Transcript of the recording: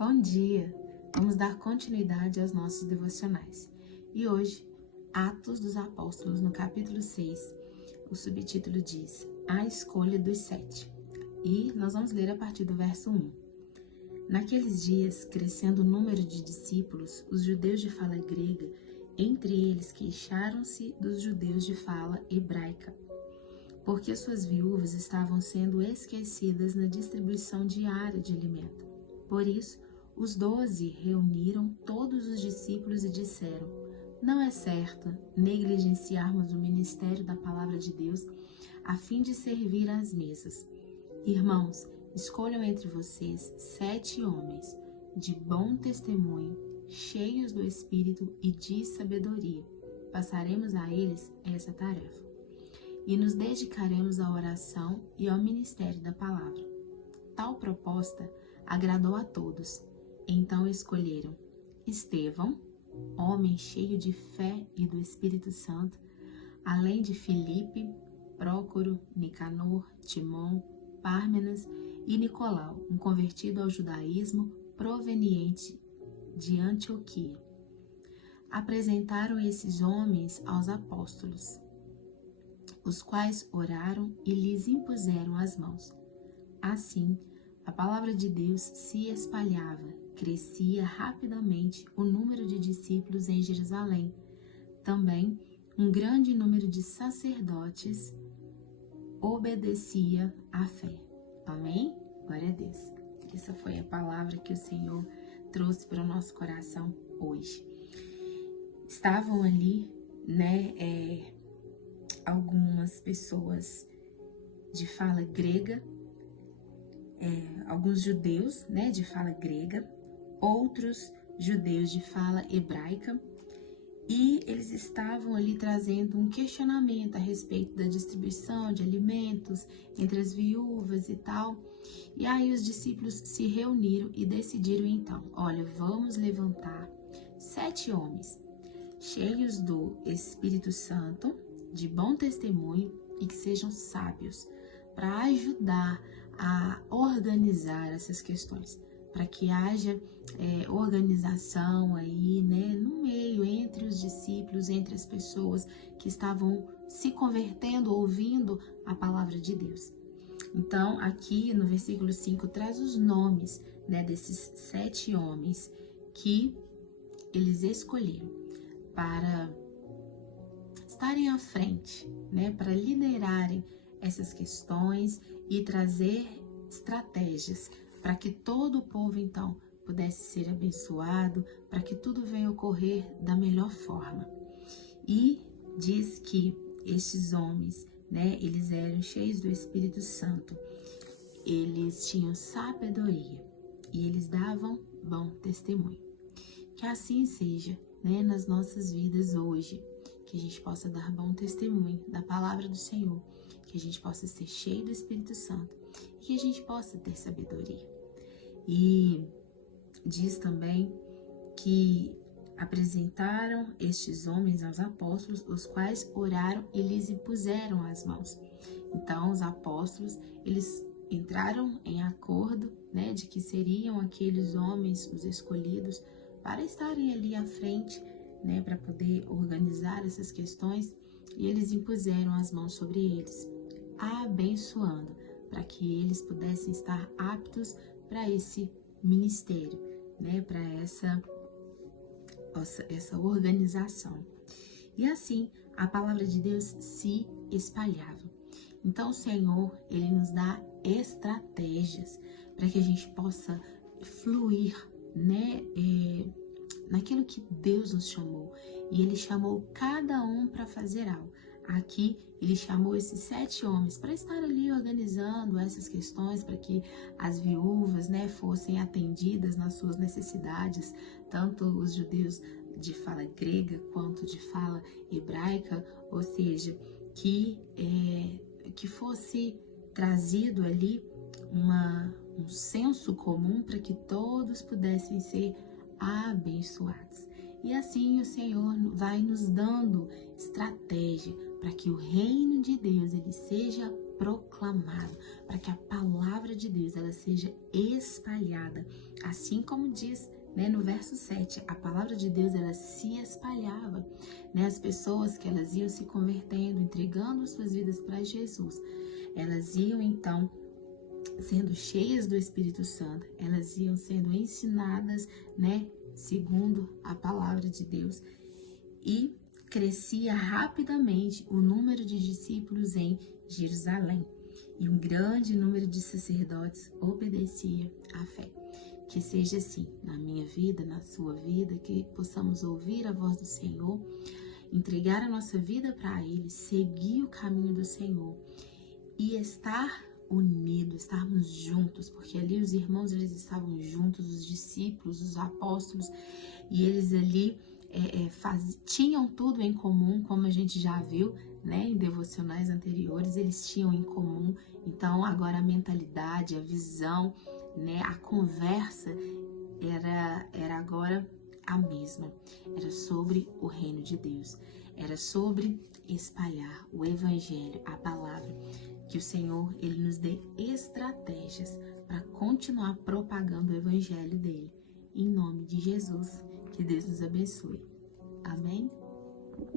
Bom dia! Vamos dar continuidade aos nossos devocionais. E hoje, Atos dos Apóstolos, no capítulo 6, o subtítulo diz A Escolha dos 7. E nós vamos ler a partir do verso 1. Naqueles dias, crescendo o número de discípulos, os judeus de fala grega, entre eles queixaram-se dos judeus de fala hebraica, porque suas viúvas estavam sendo esquecidas na distribuição diária de alimento. Por isso, os 12 reuniram todos os discípulos e disseram: não é certo negligenciarmos o ministério da palavra de Deus a fim de servir às mesas. Irmãos, escolham entre vocês 7 homens de bom testemunho, cheios do Espírito e de sabedoria. Passaremos a eles essa tarefa e nos dedicaremos à oração e ao ministério da palavra. Tal proposta agradou a todos. Então escolheram Estevão, homem cheio de fé e do Espírito Santo, além de Filipe, Prócoro, Nicanor, Timon, Pármenas e Nicolau, um convertido ao judaísmo proveniente de Antioquia. Apresentaram esses homens aos apóstolos, os quais oraram e lhes impuseram as mãos. Assim, a palavra de Deus se espalhava, crescia rapidamente o número de discípulos em Jerusalém. Também um grande número de sacerdotes obedecia à fé. Amém? Glória a Deus. Essa foi a palavra que o Senhor trouxe para o nosso coração hoje. Estavam ali, algumas pessoas de fala grega, alguns judeus, de fala grega, outros judeus de fala hebraica, e eles estavam ali trazendo um questionamento a respeito da distribuição de alimentos entre as viúvas e tal. E aí os discípulos se reuniram e decidiram então, olha, vamos levantar 7 homens cheios do Espírito Santo, de bom testemunho e que sejam sábios, para ajudar a organizar essas questões, para que haja organização aí, no meio, entre os discípulos, entre as pessoas que estavam se convertendo, ouvindo a palavra de Deus. Então, aqui no versículo 5, traz os nomes, desses 7 homens que eles escolheram para estarem à frente, para liderarem essas questões e trazer estratégias para que todo o povo, então, pudesse ser abençoado, para que tudo venha ocorrer da melhor forma. E diz que estes homens, eles eram cheios do Espírito Santo, eles tinham sabedoria e eles davam bom testemunho. Que assim seja, nas nossas vidas hoje, que a gente possa dar bom testemunho da palavra do Senhor, que a gente possa ser cheio do Espírito Santo e que a gente possa ter sabedoria. E diz também que apresentaram estes homens aos apóstolos, os quais oraram e lhes impuseram as mãos. Então, os apóstolos, eles entraram em acordo, de que seriam aqueles homens, os escolhidos, para estarem ali à frente, para poder organizar essas questões, e eles impuseram as mãos sobre eles, abençoando, para que eles pudessem estar aptos para esse ministério, para essa organização. E assim, a palavra de Deus se espalhava. Então, o Senhor, Ele nos dá estratégias para que a gente possa fluir, naquilo que Deus nos chamou. E Ele chamou cada um para fazer algo. Aqui, Ele chamou esses 7 homens para estar ali organizando essas questões, para que as viúvas, fossem atendidas nas suas necessidades, tanto os judeus de fala grega quanto de fala hebraica, ou seja, que fosse trazido ali um senso comum para que todos pudessem ser abençoados. E assim o Senhor vai nos dando estratégia para que o reino de Deus ele seja proclamado, para que a palavra de Deus ela seja espalhada Assim como diz, né, no verso 7, a palavra de Deus ela se espalhava, né? As pessoas que elas iam se convertendo, entregando suas vidas para Jesus, elas iam então sendo cheias do Espírito Santo, elas iam sendo ensinadas, né, segundo a palavra de Deus, e crescia rapidamente o número de discípulos em Jerusalém, e um grande número de sacerdotes obedecia à fé. Que seja assim na minha vida, na sua vida, que possamos ouvir a voz do Senhor, entregar a nossa vida para Ele, seguir o caminho do Senhor e estar unidos, estarmos juntos, porque ali os irmãos eles estavam juntos, os discípulos, os apóstolos, e eles ali tinham tudo em comum, como a gente já viu, né, em devocionais anteriores, eles tinham em comum. Então agora a mentalidade, a visão, né, a conversa era agora a mesma. Era sobre o reino de Deus, era sobre espalhar o evangelho, a palavra. Que o Senhor ele nos dê estratégias para continuar propagando o evangelho dele. Em nome de Jesus, que Deus nos abençoe. Amém?